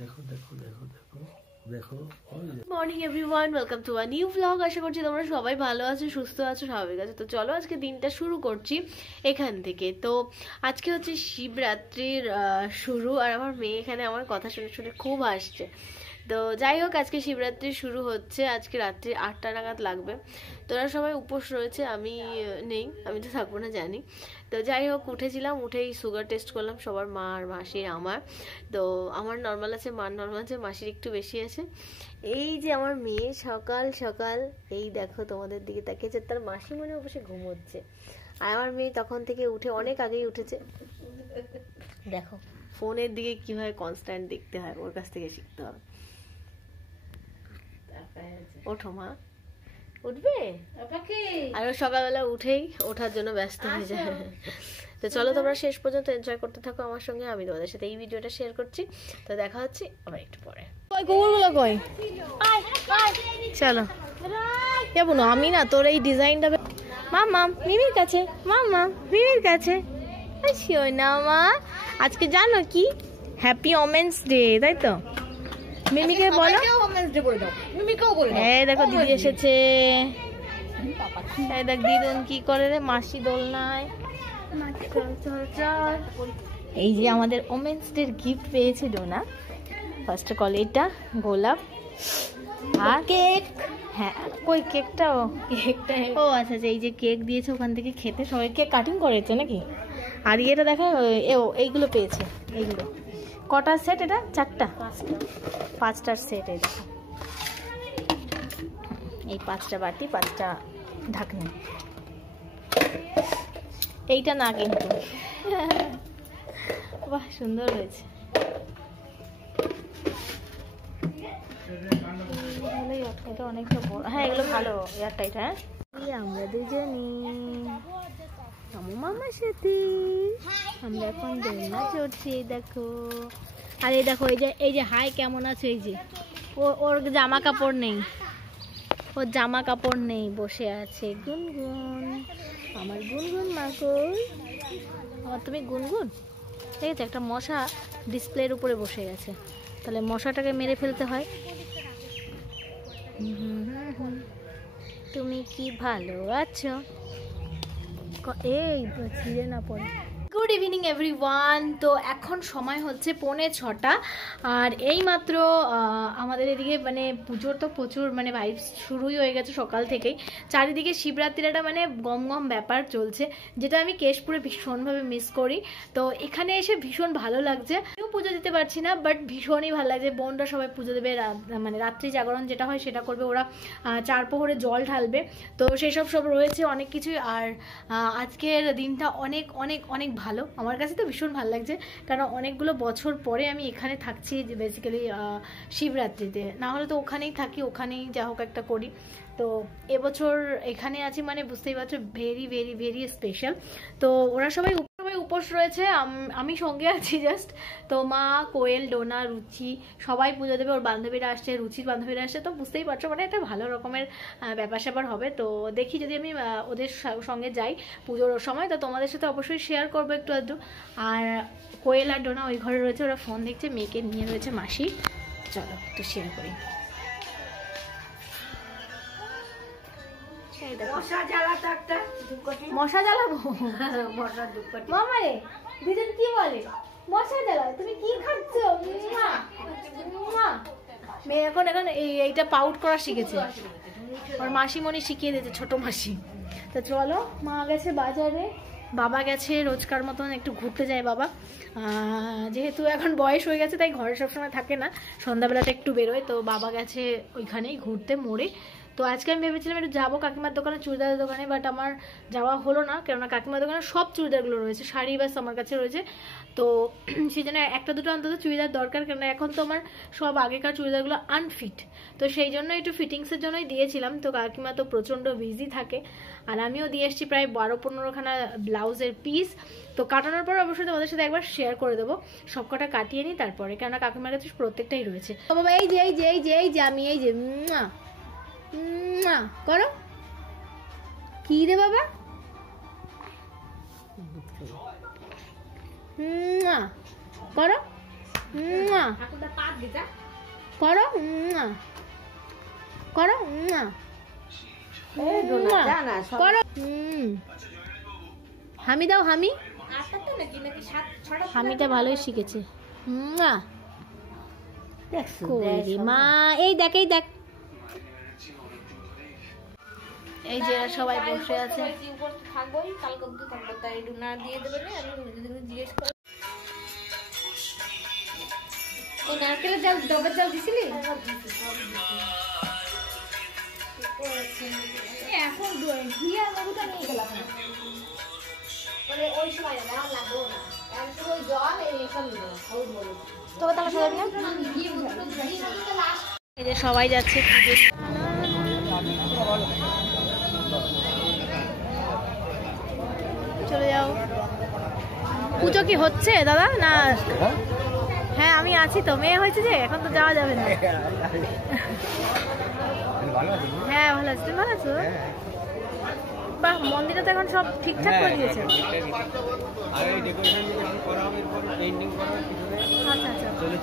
দেখো দেখো দেখো দেখো দেখো। Morning everyone, welcome to a new blog. আশা করছি তোমরা সবাই ভালো আছো, সুস্থ আছো, স্বাভাবিক আছো। তো চলো আজকে দিনটা শুরু করছি এখান থেকে। তো আজকে হচ্ছে শিবরাত্রির শুরু, আর আমার মেয়ে এখানে আমার কথা শুনে শুনে খুব হাসছে। তো যাই হোক, আজকে শিবরাত্রি শুরু হচ্ছে, আজকে রাত্রি 8টা নাগাদ লাগবে। তোরা সবাই উপোস রয়েছে, আমি নেই, আমি তো থাকবো না জানি। তো যাই হোক, উঠেছিলাম, উঠেই সুগার টেস্ট করলাম সবার, মা আর মাসির আমার। তো আমার নর্মাল আছে, মার নর্মাল আছে, মাসির একটু বেশি আছে। এই যে আমার মেয়ে সকাল সকাল এই দেখো তোমাদের দিকে তাকিয়েছে, তার মাসি মনে বসে ঘুমোচ্ছে। আর আমার মেয়ে তখন থেকে উঠে, অনেক আগেই উঠেছে। দেখো ফোনের দিকে কিভাবে কনস্ট্যান্ট দেখতে হয়, ওর কাছ থেকে শিখতে হবে। ওঠো মা, উঠবে। আর সকালবেলা উঠেই ওঠার জন্য ব্যস্ত হয়ে যায়। তো চলো তোমরা শেষ পর্যন্ত এনজয় করতে থাকো আমার সঙ্গে, আমি তোমাদের সাথে এই ভিডিওটা শেয়ার করছি। তো দেখা হচ্ছে আবার একটু পরে। কুকুরগুলো কই? চলো যাবো না আমি, না তোর এই ডিজাইনটা। মামা মিমির কাছে, মামা মিমির কাছে আসিও না মা। আজকে জানো কি, হ্যাপি ওমেন্স ডে, তাই তো? মিমিকে বলো, এই দেখো দিদি এসেছে। এই দেখ দিদুন কি করে রে, মাসি দোলনায়। এই যে আমাদের ওমেন্স ডে গিফট পেয়েছে ডোনা। ফার্স্ট অফ অল এটা গোলাপ আর কেক। হ্যাঁ কই কেকটাও? ও আচ্ছা আচ্ছা, এই যে কেক দিয়েছে ওখান থেকে খেতে, সবাই কেক কাটিং করেছে নাকি? আর এটা দেখো এইগুলো পেয়েছে। এইগুলো কটার সেট? এটা 4টা, 5টার সেট। এই দেখো, এই 5টা বাটি, 5টা ঢাকনি। এইটা না কিন্তু। বাহ সুন্দর হয়েছে, এটা অনেকটা বড়। হ্যাঁ এগুলো ভালো, এয়ারটাইট। হ্যাঁ আমরা দুজনে আমু মামার সাথে আমরা এখন দোলনা চড়ছি, দেখো। আর এই দেখো, এই যে হাই কেমন আছে, এই যে ওর জামা কাপড় নেই, ওর জামা কাপড় নেই, বসে আছে গুনগুন, আমার গুনগুন মাকুর। আমার তুমি গুনগুন। ঠিক আছে, একটা মশা ডিসপ্লের উপরে বসে গেছে, তাহলে মশাটাকে মেরে ফেলতে হয়। তুমি কি ভালো আছো? এই ছিঁড়ে না পড়ে। Good evening everyone. তো এখন সময় হচ্ছে 5:45, আর এই মাত্র আমাদের এদিকে মানে পুজোর তো প্রচুর মানে ভাইবস শুরুই হয়ে গেছে সকাল থেকেই। চারিদিকে শিবরাত্রির একটা মানে গম গম ব্যাপার চলছে, যেটা আমি কেশপুরে ভীষণভাবে মিস করি। তো এখানে এসে ভীষণ ভালো লাগছে। কেউ পুজো দিতে পারছি না, বাট ভীষণই ভালো লাগছে। বোনরা সবাই পুজো দেবে, মানে রাত্রি জাগরণ যেটা হয় সেটা করবে ওরা, 4 প্রহরে জল ঢালবে। তো সেসব সব রয়েছে অনেক কিছুই। আর আজকের দিনটা অনেক অনেক অনেক ভালো, আমার কাছে তো ভীষণ ভালো লাগছে, কারণ অনেকগুলো বছর পরে আমি এখানে থাকছি বেসিক্যালি শিবরাত্রিতে। না হলে তো ওখানেই থাকি, ওখানেই যা হোক একটা করি। তো এবছর এখানে আছি মানে বুঝতেই পারছো, ভেরি ভেরি ভেরি স্পেশাল। তো ওরা সবাই উপোস রয়েছে, আমি সঙ্গে আছি জাস্ট। তো মা, কোয়েল, ডোনা, রুচি সবাই পুজো দেবে, ওর বান্ধবীরা আসছে, রুচির বান্ধবীরা আসছে। তো বুঝতেই পারছো মানে একটা ভালো রকমের ব্যাপার স্যাপার হবে। তো দেখি যদি আমি ওদের সঙ্গে যাই পুজোর সময়, তো তোমাদের সাথে অবশ্যই শেয়ার করবো একটু আধটু। আর কোয়েল আর ডোনা ওই ঘরে রয়েছে, ওরা ফোন দেখছে, মেয়েকে নিয়ে রয়েছে মাসি। চলো একটু শেয়ার করি। মশা জ্বালাবো? মামা রে দুজন কি বলে মশা জ্বালাও, তুমি কি খাচ্ছ? মেয়ে এখন এইটা পাউট করা শিখেছে, ওর মাসিমণি শিখিয়ে দিয়েছে, ছোট মাসি। তো চলো, মা গেছে বাজারে, বাবা গেছে রোজকার মতন একটু ঘুরতে যায় বাবা। যেহেতু এখন বয়স হয়ে গেছে তাই ঘরে সবসময় থাকে না, সন্ধ্যাবেলাটা একটু বেরোয়। তো বাবা গেছে ওইখানেই ঘুরতে, মোড়ে। তো আজকে আমি ভেবেছিলাম একটু যাবো কাকিমার দোকানে, চুড়িদারের দোকানে, বাট আমার যাওয়া হলো না, কেননা কাকিমার দোকানে সব চুড়িদারগুলো রয়েছে, শাড়ি বাস আমার কাছে রয়েছে। তো সেই জন্য একটা দুটো অন্তত চুড়িদার দরকার, কেননা এখন তো আমার সব আগেকার চুড়িদারগুলো আনফিট। তো সেই জন্য একটু ফিটিংসের জন্যই দিয়েছিলাম। তো কাকিমা তো প্রচণ্ড বিজি থাকে, আর আমিও দিয়ে এসেছি প্রায় 12-15খানা ব্লাউজের পিস। তো কাটানোর পর অবশ্যই তোমাদের সাথে একবার শেয়ার করে দেবো, সব কটা কাটিয়ে নিই তারপরে, কেননা কাকিমার কাছে প্রত্যেকটাই রয়েছে। তো বাবা এই যে এই যে এই যে এই যে আমি এই যে করো কি রে বাবা, করো করো করো করো। হামি দাও, হামি। হামিটা ভালোই শিখেছে। মা এই দেখ, এই দেখ, এই যে সবাই বসে আছে। নারকেলের জাল, ডবের জাল দিছিলি? এখন ঘি আর মধুটা নিয়ে গেলাম ওই সময় আমার লাগলো না, জল এইসব তোকে তাহলে এই যে সবাই যাচ্ছে পুজো। চলে যাও। পুজো কি হচ্ছে দাদা? না হ্যাঁ আমি আছি তো, মেয়ে হয়েছে যে এখন তো যাওয়া যাবে না। হ্যাঁ ভালো আছি, তুমি ভালো আছো? বাহ, মন্দিরে তো এখন সব ঠিকঠাক করে দিয়েছে। আচ্ছা আচ্ছা আচ্ছা।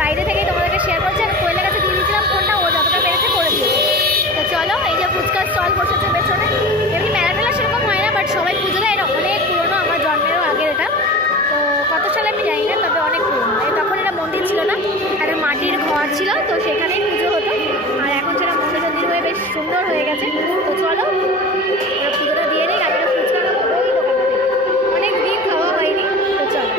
বাইরে থেকে তোমাদেরকে শেয়ার করছি। আমি কোয়েলের কাছে দিয়ে দিয়েছিলাম ফোনটা, ও যতটা পেরেছে করে দিয়েছে। তো চলো, এই যে ফুচকার স্টল বসেছে পেছনে। এমনি মেলা টেলা সেরকম হয় না, বাট সবাই পুজো দেয়। এটা অনেক পুরোনো, আমার জন্মেরও আগের এটা। তো কত সালে আমি জানি না, তবে অনেক পুরোনো। তখন এটা মন্দির ছিল না, একটা মাটির ঘর ছিল, তো সেখানেই পুজো হতো। আর এখন সেটা মন্দির মন্দির হয়ে বেশ সুন্দর হয়ে গেছে। তো চলো ওরা পুজোটা দিয়ে নিই। আমি ফুচকা অনেক দিন খাওয়া হয়নি, তো চলো।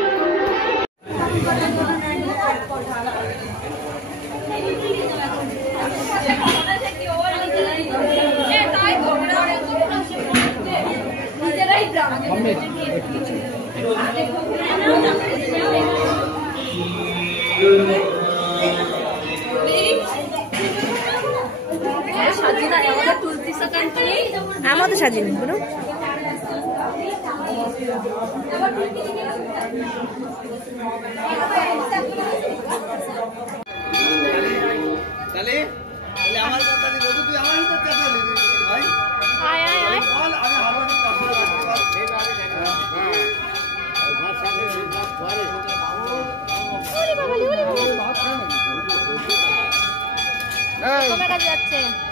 আমার তো সাজিনি কোনো।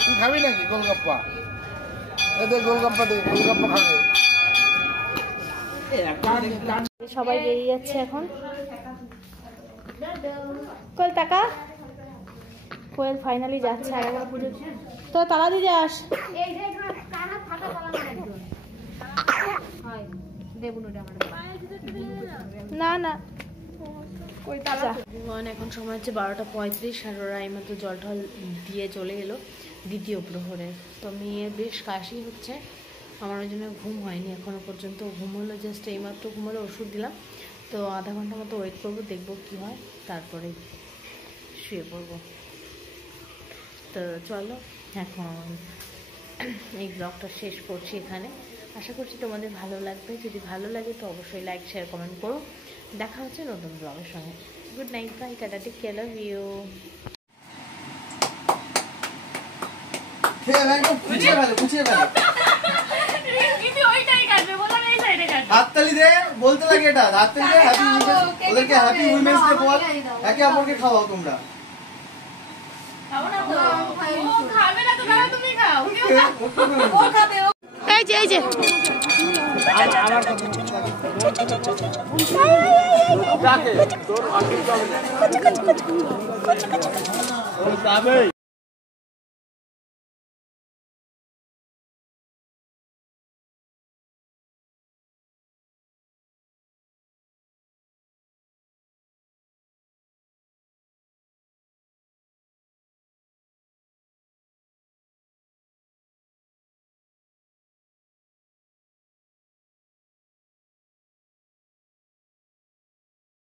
তুই খাবি নাকি গোলগাপ্পা? এদের গোলগাপ্পা দে, গোলগাপ্পা খাবে। সবাই বেরিয়ে যাচ্ছে এখন। কোয়েল টাকা, কোয়েল ফাইনালি যাচ্ছে। আর একবার পুজো তো তালা দিয়ে যাস। না না এখন সময় হচ্ছে 12:35, আর ওরা এইমাত্র জল ঢল দিয়ে চলে এলো দ্বিতীয় প্রহরে। তো মেয়ের বেশ কাশি হচ্ছে, আমার ওই জন্য ঘুম হয়নি এখনো পর্যন্ত। ঘুম হলো জাস্ট এইমাত্র ঘুম হলো, ওষুধ দিলাম। তো আধা ঘন্টা মতো ওয়েট করবো, দেখবো কী হয়, তারপরে শুয়ে পড়বো। তো চলো এখন এই ব্লগটা শেষ করছি এখানে। আশা করছি তোমাদের ভালো লাগবে। যদি ভালো লাগে তো অবশ্যই লাইক শেয়ার কমেন্ট করো। দেখা হচ্ছে নতুন ব্লগের সঙ্গে। Good night, bye, tata, take care, love you. হাততালি দে, বলতে লাগে এটা হাততালি দে। হ্যাপি উইমেন্স, ওদেরকে হ্যাপি উইমেন্স ডে বল। একে অপরকে খাওয়াও তোমরা। এই যে এই যে আমার